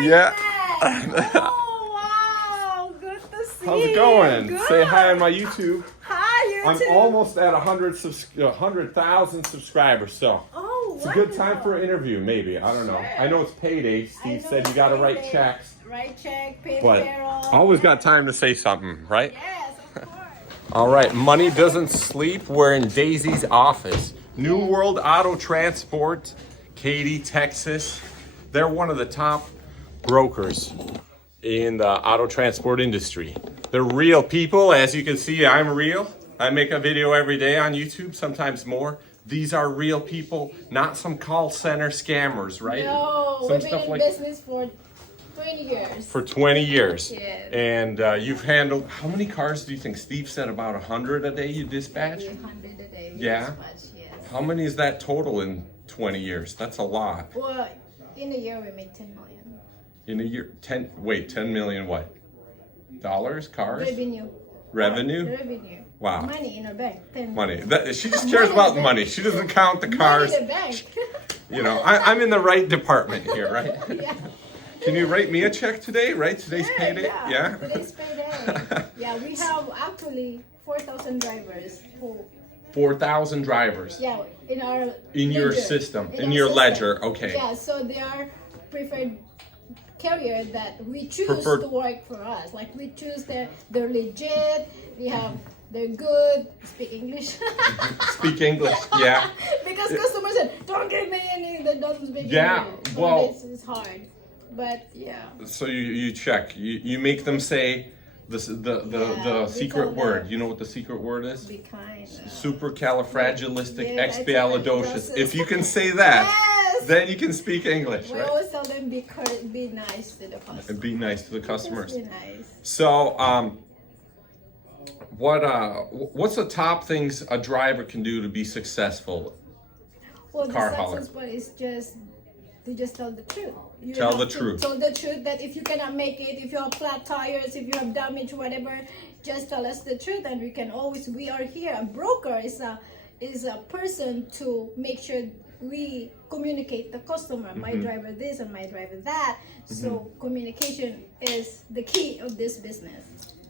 Yeah. Oh, wow. Good to see you. How's it going? Good. Say hi on my YouTube. Hi, I'm YouTube. almost at 100,000 subscribers, so Oh, it's a good time for an interview, maybe. I don't know. Sure. I know it's payday. Steve said you got to write checks. Write check, pay But payroll. always got time to say something, right? Yes, of course. All right, money doesn't sleep. We're in Daisy's office. New World Auto Transport, Katy, Texas. They're one of the top brokers in the auto transport industry. They're real people. As you can see, I'm real. I make a video every day on YouTube, sometimes more. These are real people, not some call center scammers, right? No, Some we've stuff been in like business for 20 years. for 20 years. Yes. And you've handled, how many cars do you think? Steve said about 100 a day you dispatch? 100 a day. we Yeah. dispatch, yes. How many is that total in 20 years? That's a lot. Well, in a year we make 10 million. In a year, 10 million what? Dollars? Cars? Revenue. Revenue? Revenue. Wow. Money in our bank. 10 Money. She just cares about the money. She doesn't count the cars. Money in the bank. You know, I'm in the right department here, right? Yeah. Can you write me a check today, right? Today's Sure, payday? Yeah? Today's payday. Yeah, we have actually 4,000 drivers who, 4,000 drivers. yeah, in our In your ledger. system, in our your system. ledger, okay. Yeah, so they are preferred carrier that we choose Preferred- to work for us. Like we choose they're legit, they're good, speak English. Speak English, yeah. Because customers said, don't give me any that doesn't speak Yeah, English. So well- this is hard. But yeah. So you check. You make them say the Yeah, we secret tell word. them. You know what the secret word is? Be kind. Supercalifragilisticexpialidocious. If you can say that, Yes! then you can speak English, We right? always tell them be nice to the customer. And be nice to the customers. Just be nice. So, what's the top things a driver can do to be successful? Well, Car the hauler. success part is just to just tell the truth. You Tell have the to truth. Tell the truth that if you cannot make it, if you have flat tires, if you have damage, whatever, just tell us the truth, and we can always. We are here. A broker is a person to make sure we communicate the customer. My driver this and my driver that. So communication is the key of this business.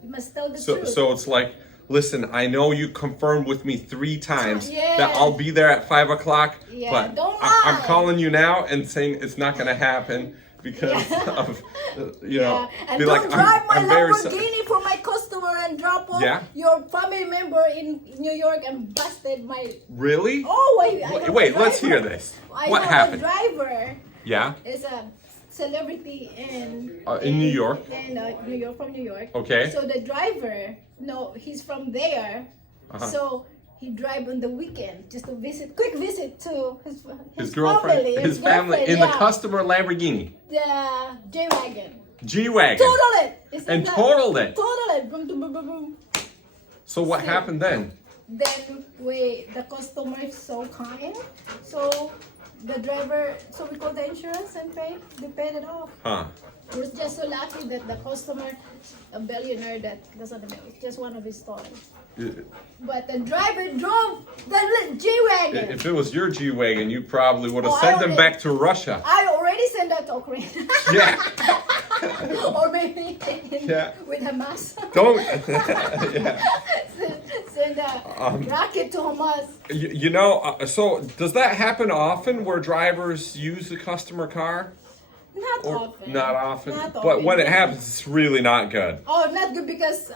You must tell the truth. So it's like, listen, I know you confirmed with me 3 times Yes. that I'll be there at 5 o'clock, Yeah, but don't I'm lie. calling you now and saying it's not going to happen because of, Yeah, and be don't like, drive my I'm very Lamborghini for my customer and drop off Yeah? your family member in New York and busted my. Really? Oh wait! I have Wait, a let's driver. hear this. I What have happened? A driver Yeah? is a celebrity In New York? In New York, from New York. Okay. So the driver, no, he's from there. So he drive on the weekend just to quick visit to His girlfriend, family, his family in the customer Lamborghini. The J-Wagon. G-Wagon. Total it. It's And like that. totaled it. Total it. Boom, boom, boom, boom, boom. So what happened then? Then the customer is so kind. So the driver, so we call the insurance and they paid it off. Huh. We're just so lucky that the customer, a billionaire that doesn't know, it's just one of his stories. But the driver drove the G-Wagon. If it was your G-Wagon, you probably would have Oh, I sent them already- back to Russia. I already sent that to Ukraine. Yeah. Or maybe Yeah. with Hamas. Don't. Yeah. Send a rocket to Hamas. So does that happen often where drivers use the customer car? Not Or often. not often. Not But often. when it happens, it's really not good. Oh, not good because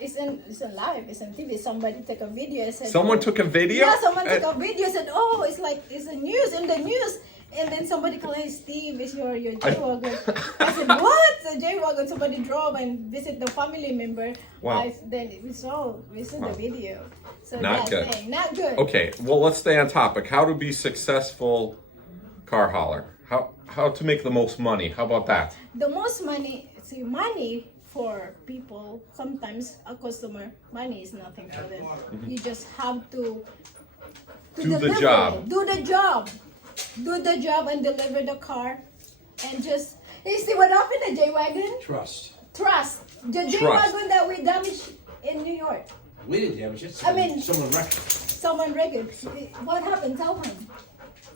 it's in live, it's on TV. Somebody took a video and said Someone took a video? Yeah, someone took a video and said, oh, it's a news in the news. And then somebody called, hey, Steve, it's your J-Wagon. I said, what? The J-Wagon, somebody drove and visit the family member. Wow. Then we saw the video. So Not good. Not good. Okay, well, let's stay on topic. How to be successful car hauler. How to make the most money. How about that? The most money for people, sometimes a customer, money is nothing for them. You just have to Do the deliver job. it. Do the job. Do the job and deliver the car. And just, you see what happened to J-Wagon? Trust. Trust. The J-Wagon that we damaged in New York. We didn't damage it. I mean- Someone wrecked it. Someone wrecked it. What happened? Tell him.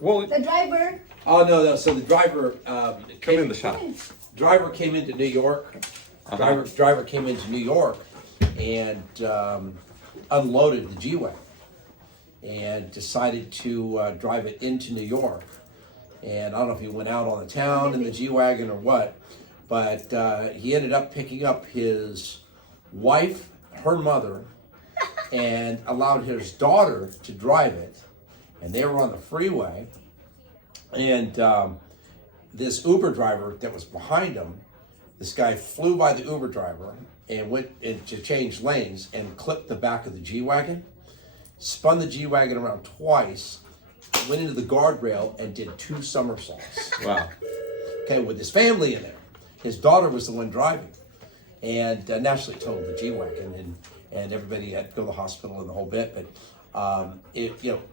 Well, The driver. Oh no. So the driver come in the shop. driver came into New York. Driver came into New York and unloaded the G-Wagon and decided to drive it into New York. And I don't know if he went out on the town in the G-Wagon or what, but he ended up picking up his wife, her mother, and allowed his daughter to drive it. And they were on the freeway. And this Uber driver that was behind him, this guy flew by the Uber driver and went in to change lanes and clipped the back of the G-Wagon, spun the G-Wagon around twice, went into the guardrail and did 2 somersaults. Wow. Okay, with his family in there. His daughter was the one driving. And naturally totaled the G-Wagon and everybody had to go to the hospital and the whole bit. But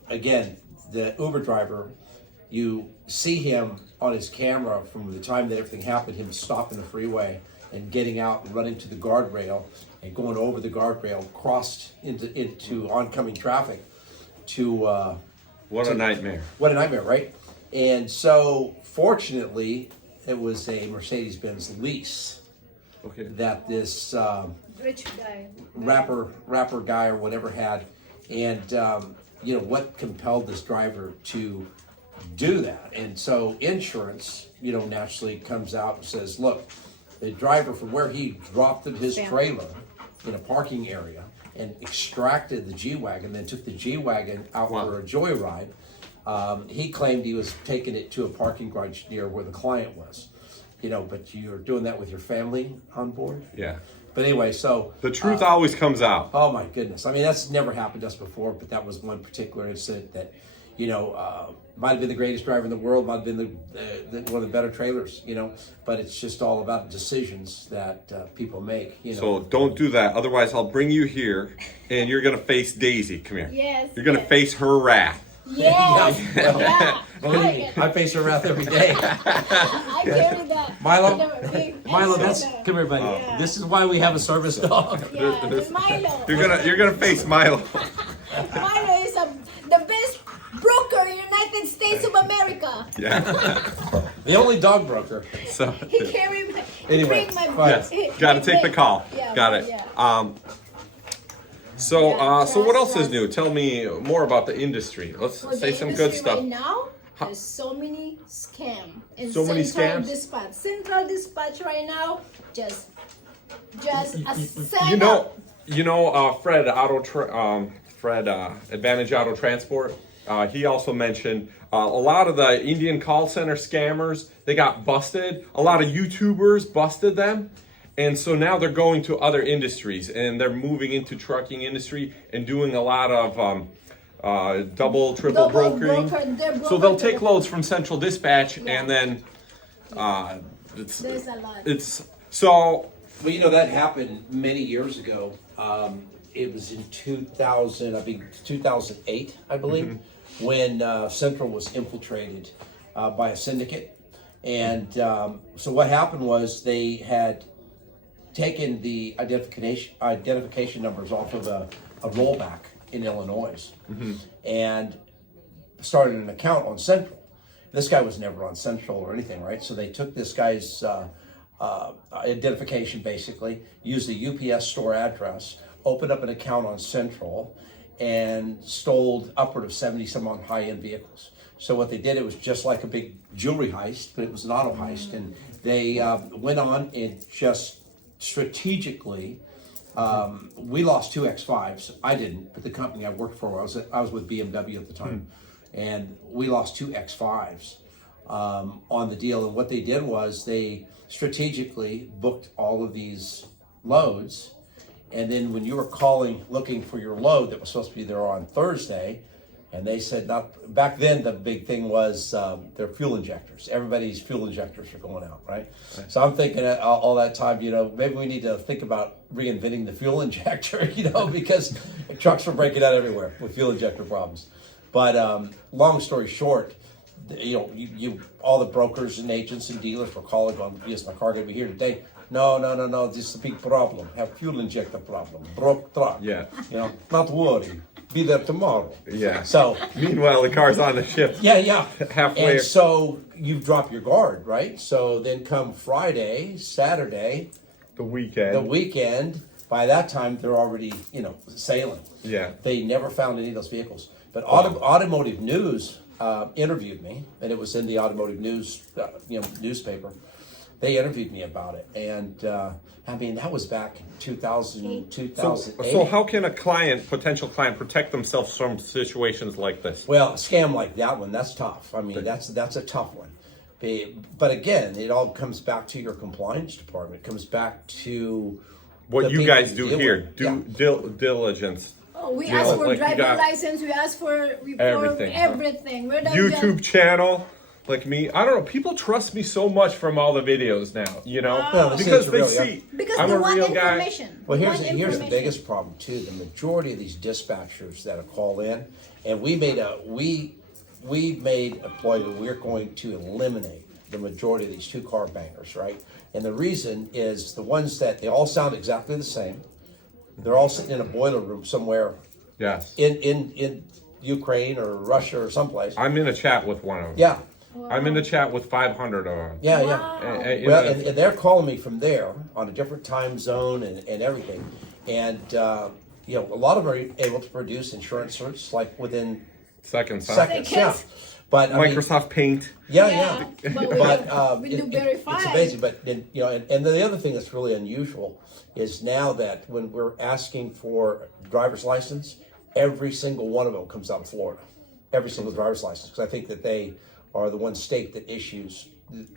again, the Uber driver, you see him on his camera from the time that everything happened, him stopping the freeway and getting out and running to the guardrail and going over the guardrail, crossed into oncoming traffic to... What a nightmare. What a nightmare, right? And so, fortunately, it was a Mercedes-Benz lease that this Rich guy. rapper guy or whatever had. And, what compelled this driver to do that? And so insurance, naturally comes out and says, look, the driver from where he dropped his trailer in a parking area and extracted the G-Wagon, then took the G-Wagon out for a joyride. He claimed he was taking it to a parking garage near where the client was. But you're doing that with your family on board? Yeah. But anyway, so... The truth always comes out. Oh my goodness. I mean, that's never happened to us before, but that was one particular incident that, might have been the greatest driver in the world, might have been one of the better trailers, but it's just all about decisions that people make, So don't do that. Otherwise, I'll bring you here and you're going to face Daisy. Come here. Yes. You're going to face her wrath. Yes. Yeah. Yeah. I face her wrath every day. I carry that. Milo? Big Milo, extra come here, buddy. Yeah. This is why we have a service dog. Yeah, Milo. You're gonna face Milo. Milo is the best broker in the United States of America. Yeah. The only dog broker. So He carried my. Anyway, bring my yes, got to take the call. Yeah, Got it. Yeah. So what else is new? Tell me more about the industry. Let's For say the some good industry stuff. Right now, there's so many scams. In So many Central scams? Dispatch. Central Dispatch right now, just a Fred Advantage Auto Transport. He also mentioned a lot of the Indian call center scammers. They got busted. A lot of YouTubers busted them. And so now they're going to other industries and they're moving into trucking industry and doing a lot of double, triple brokering. So they'll take loads from Central Dispatch and then There's a lot. Well, that happened many years ago. It was in 2008, I believe, when Central was infiltrated by a syndicate. And so what happened was they had taken the identification numbers off of a rollback in Illinois and started an account on Central. This guy was never on Central or anything, right? So they took this guy's identification, basically, used the UPS store address, opened up an account on Central, and stole upward of 70 some odd high-end vehicles. So what they did, it was just like a big jewelry heist, but it was an auto heist. And they went on and just strategically, we lost 2 X5s. I didn't, but the company I worked for, I was with BMW at the time. And we lost 2 X5s on the deal. And what they did was they strategically booked all of these loads. And then when you were calling, looking for your load that was supposed to be there on Thursday, and they said not, back then the big thing was their fuel injectors. Everybody's fuel injectors are going out, right? So I'm thinking all that time, maybe we need to think about reinventing the fuel injector, because trucks were breaking out everywhere with fuel injector problems. But long story short, you all the brokers and agents and dealers were calling on, yes, my car going to be here today. No, this is a big problem. Have fuel injector problem. Broke truck. Yeah. Not worry. be there tomorrow. Yeah. So Meanwhile, the car's on the ship. yeah. Halfway. And so you drop your guard, right? So then come Friday, Saturday, The weekend. the weekend. By that time, they're already, sailing. Yeah. They never found any of those vehicles. But Automotive News interviewed me, and it was in the Automotive News, newspaper. They interviewed me about it, and that was back in 2008. So how can a potential client, protect themselves from situations like this? Well, a scam like that one, that's tough. I mean, that's a tough one. But again, it all comes back to your compliance department. It comes back to What the you people guys do deal here, with. diligence. Oh, we You ask know, for like you driver got license. We ask for everything, huh? everything. We're not YouTube channel, like me. I don't know. People trust me so much from all the videos now, Well, because it's they real, yeah. see because I'm they a want real guy. information. Well, They here's want the information. biggest problem too. The majority of these dispatchers that call in, and we made a ploy that we're going to eliminate the majority of these two-car bangers, right? And the reason is the ones that they all sound exactly the same. They're all sitting in a boiler room somewhere Yes. in Ukraine or Russia or someplace. I'm in a chat with one of them. Yeah, I'm in a chat with 500 of them. yeah. Well, And and they're calling me from there on a different time zone and everything. And, a lot of them are able to produce insurance certs like within seconds. seconds. Yeah. But I mean, Microsoft Paint. yeah. But we do verify. It's amazing. But and the other thing that's really unusual is now that when we're asking for driver's license, every single one of them comes out of Florida. Every single driver's license, because I think that they are the one state that issues, these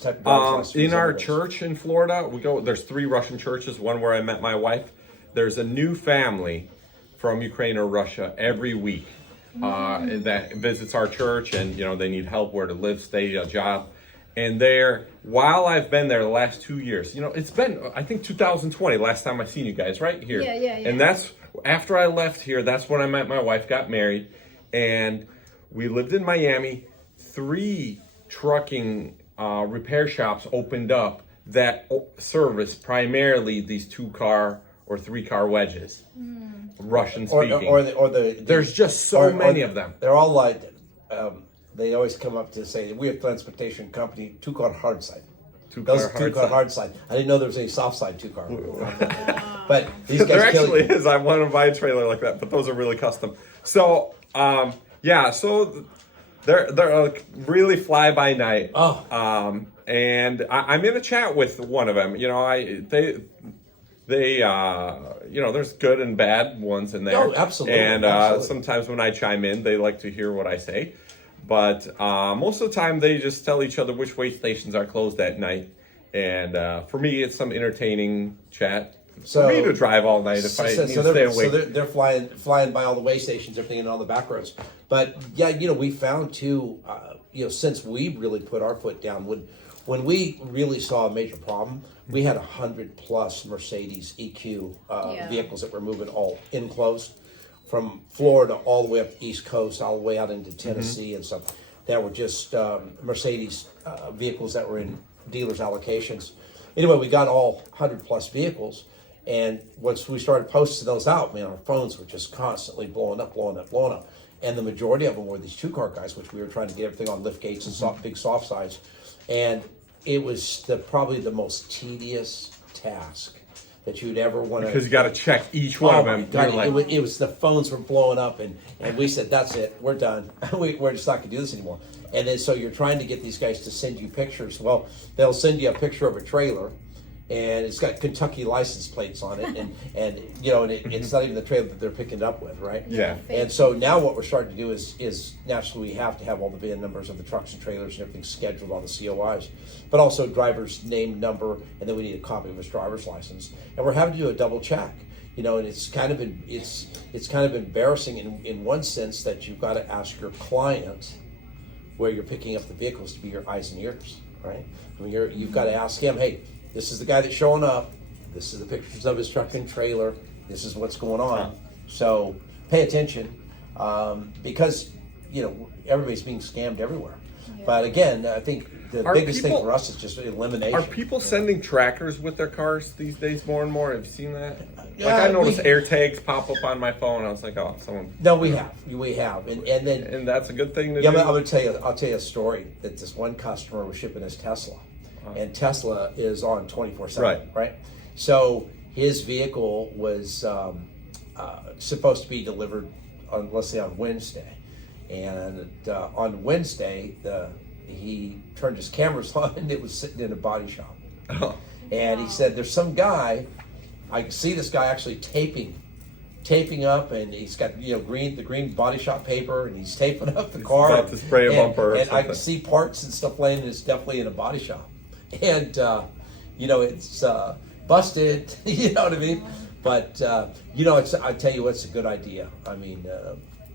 type of driver's licenses. In our anyways. church in Florida, there's 3 Russian churches, one where I met my wife. There's a new family from Ukraine or Russia every week that visits our church, and they need help where to live, stay, a job. And while I've been there the last 2 years, it's been, I think 2020, last time I seen you guys right here. Yeah. And that's, after I left here, that's when I met my wife, got married, and we lived in Miami. 3 trucking repair shops opened up that service primarily these 2-car or 3-car wedges, Russian speaking. There's just so many of them. They're all like, they always come up to say, we're a transportation company, 2-car hard side. Those 2-car hard side. I didn't know there was any soft side 2-car. But these guys There kill actually you. is. I want to buy a trailer like that, but those are really custom. So, so they're like really fly by night. Oh. And I'm in a chat with one of them. They there's good and bad ones in there. Oh, absolutely. And Absolutely. sometimes when I chime in, they like to hear what I say. But most of the time, they just tell each other which way stations are closed at night. And for me, it's some entertaining chat. For me to drive all night if I need to stay awake. So they're flying by all the way stations, everything, and all the back roads. But we found too, since we really put our foot down, when we really saw a major problem, we had 100+ Mercedes EQ vehicles that were moving all enclosed from Florida all the way up the East Coast, all the way out into Tennessee and stuff. That were just Mercedes vehicles that were in dealers' allocations. Anyway, we got all 100+ vehicles. And once we started posting those out, our phones were just constantly blowing up. And the majority of them were these 2-car guys, which we were trying to get everything on lift gates and big soft sides. And it was probably the most tedious task that you'd ever want to. Because you got to check each one of them. God, it was the phones were blowing up, and we said, that's it, we're done. We're just not going to do this anymore. And then so you're trying to get these guys to send you pictures. Well, they'll send you a picture of a trailer, and it's got Kentucky license plates on it, and it's not even the trailer that they're picking it up with, right? Yeah. And so now what we're starting to do is naturally we have to have all the VIN numbers of the trucks and trailers and everything scheduled on the COIs, but also driver's name, number, and then we need a copy of his driver's license, and we're having to do a double check. And it's kind of embarrassing in one sense that you've got to ask your client where you're picking up the vehicles to be your eyes and ears, right? I mean, you've got to ask him, hey, this is the guy that's showing up. This is the pictures of his truck and trailer. This is what's going on. So pay attention because everybody's being scammed everywhere. But again, I think the Are biggest thing people- for us is just elimination. Are people sending trackers with their cars these days more and more? Have you seen that? Yeah, Like I noticed we- air tags pop up on my phone. I was like, oh, someone. No, we have, and then And that's a good thing to yeah, do. I'm gonna tell you. I'll tell you a story that this one customer was shipping his Tesla, and Tesla is on 24/7, right? So his vehicle was supposed to be delivered on, let's say, on Wednesday, and on Wednesday he turned his cameras on and it was sitting in a body shop, and he said, "There's some guy. I see this guy actually taping up, and he's got the green body shop paper, and he's taping up the car. about to spray a bumper or and I can something. see parts and stuff laying. And it's definitely in a body shop, and it's busted. You know what I mean? But I tell you, it's a good idea. I mean,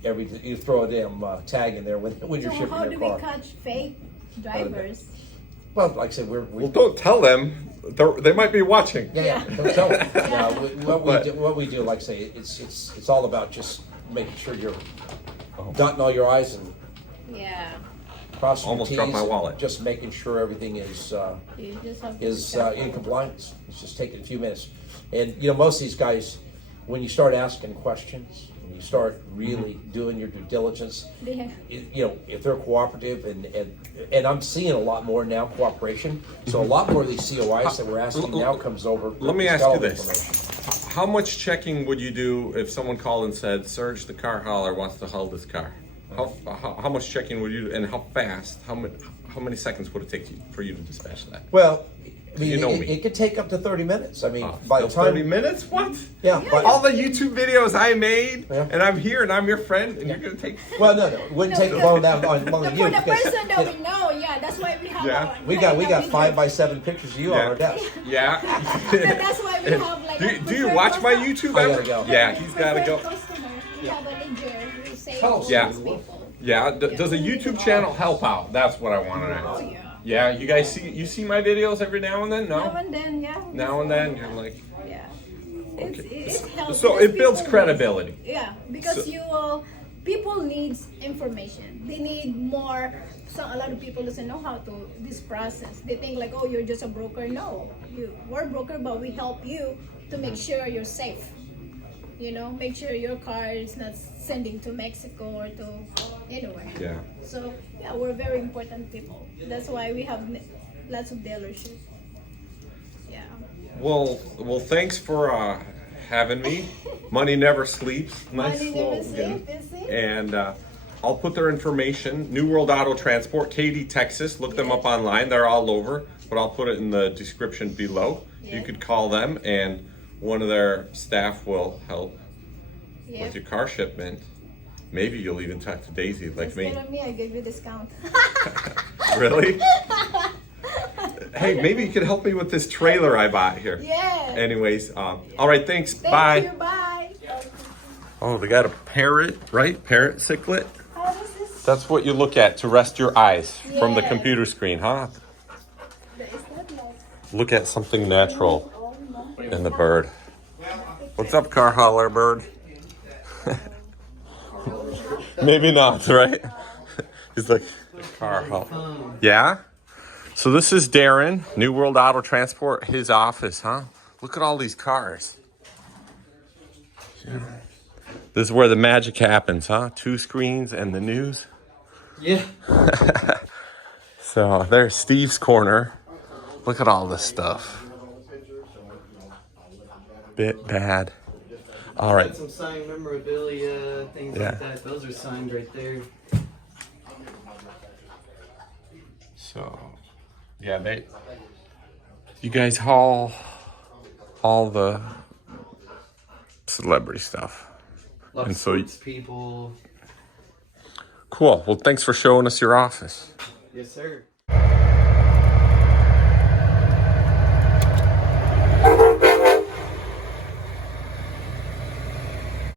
you throw a damn tag in there when you're So shipping how your do car. we catch fake drivers? Well, like I said, Well, don't tell them. They might be watching. Yeah, don't tell them. What we do, like I say, it's all about just making sure you're dotting all your I's and Yeah. crossing your Almost T's. dropped my wallet. Just making sure everything You just have to is be careful. in compliance. It's just taking a few minutes. And most of these guys, when you start asking questions, when you start really doing your due diligence, Yeah. if they're cooperative, and I'm seeing a lot more now cooperation. So a lot more of these COIs that we're asking now comes over. Let me it's ask got you all the this. information. How much checking would you do if someone called and said, Serge, the car hauler wants to haul this car? How much checking would you do, and how fast? How many seconds would it take for you to dispatch that? Well, I mean, You know me. it could take up to 30 minutes. I mean, by the Those time 30 minutes? What? Yeah, but All the YouTube videos I made, Yeah. and I'm here, and I'm your friend, and you're gonna take. well, no, it wouldn't No, take because- long that long For to you the because person that we know, yeah, that's why we have Yeah. our, we got that 5x7 pictures of you on our desk. Yeah. That's why we have like a do you preferred watch my customer. YouTube I ever? gotta go. Yeah, he's gotta go. Preferred customer, we have a ledger. We save Tell all us. Yeah. these people. Yeah. Does a YouTube channel help out? That's what I want to know. Oh, yeah. Yeah. You guys see my videos every now and then? Now No. and then, yeah. Now and then, you're like. Yeah. It helps. So because it builds people credibility. need- yeah, because So- people need information. They need more. So a lot of people doesn't know how to this process. They think like, oh, you're just a broker. No, we're a broker, but we help you to make sure you're safe. Make sure your car is not sending to Mexico or to anywhere. Yeah. So yeah, we're very important people. That's why we have lots of dealerships. Yeah. Well, thanks for having me. Money never sleeps. Nice Money never slogan. sleeps, is it? And I'll put their information. New World Auto Transport, Katy, Texas. Look them up online. They're all over, but I'll put it in the description below. Yeah. You could call them, and one of their staff will help Yeah. with your car shipment. Maybe you'll even talk to Daisy like me. Instead of me, I give you discount. Really? Hey, maybe you could help me with this trailer I bought here. Yeah. Anyways, all right, thanks. Thank Bye. you. Bye. Oh, they got a parrot, right? Parrot ciclet. How does this? That's what you look at to rest your eyes from the Yeah. computer screen, huh? Is that like? Look at something natural in the bird. What's up, car hauler bird? Maybe not, right? He's like, car hauler. Yeah? So this is Darren, New World Auto Transport, his office, huh? Look at all these cars. This is where the magic happens, huh? 2 screens and the news. Yeah. So there's Steve's corner. Look at all this stuff. Bit bad. All right. Got some signed memorabilia, things Yeah. like that. Those are signed right there. So, yeah, you guys haul all the celebrity stuff. A lot And of so sports people. Cool. Well, thanks for showing us your office. Yes, sir.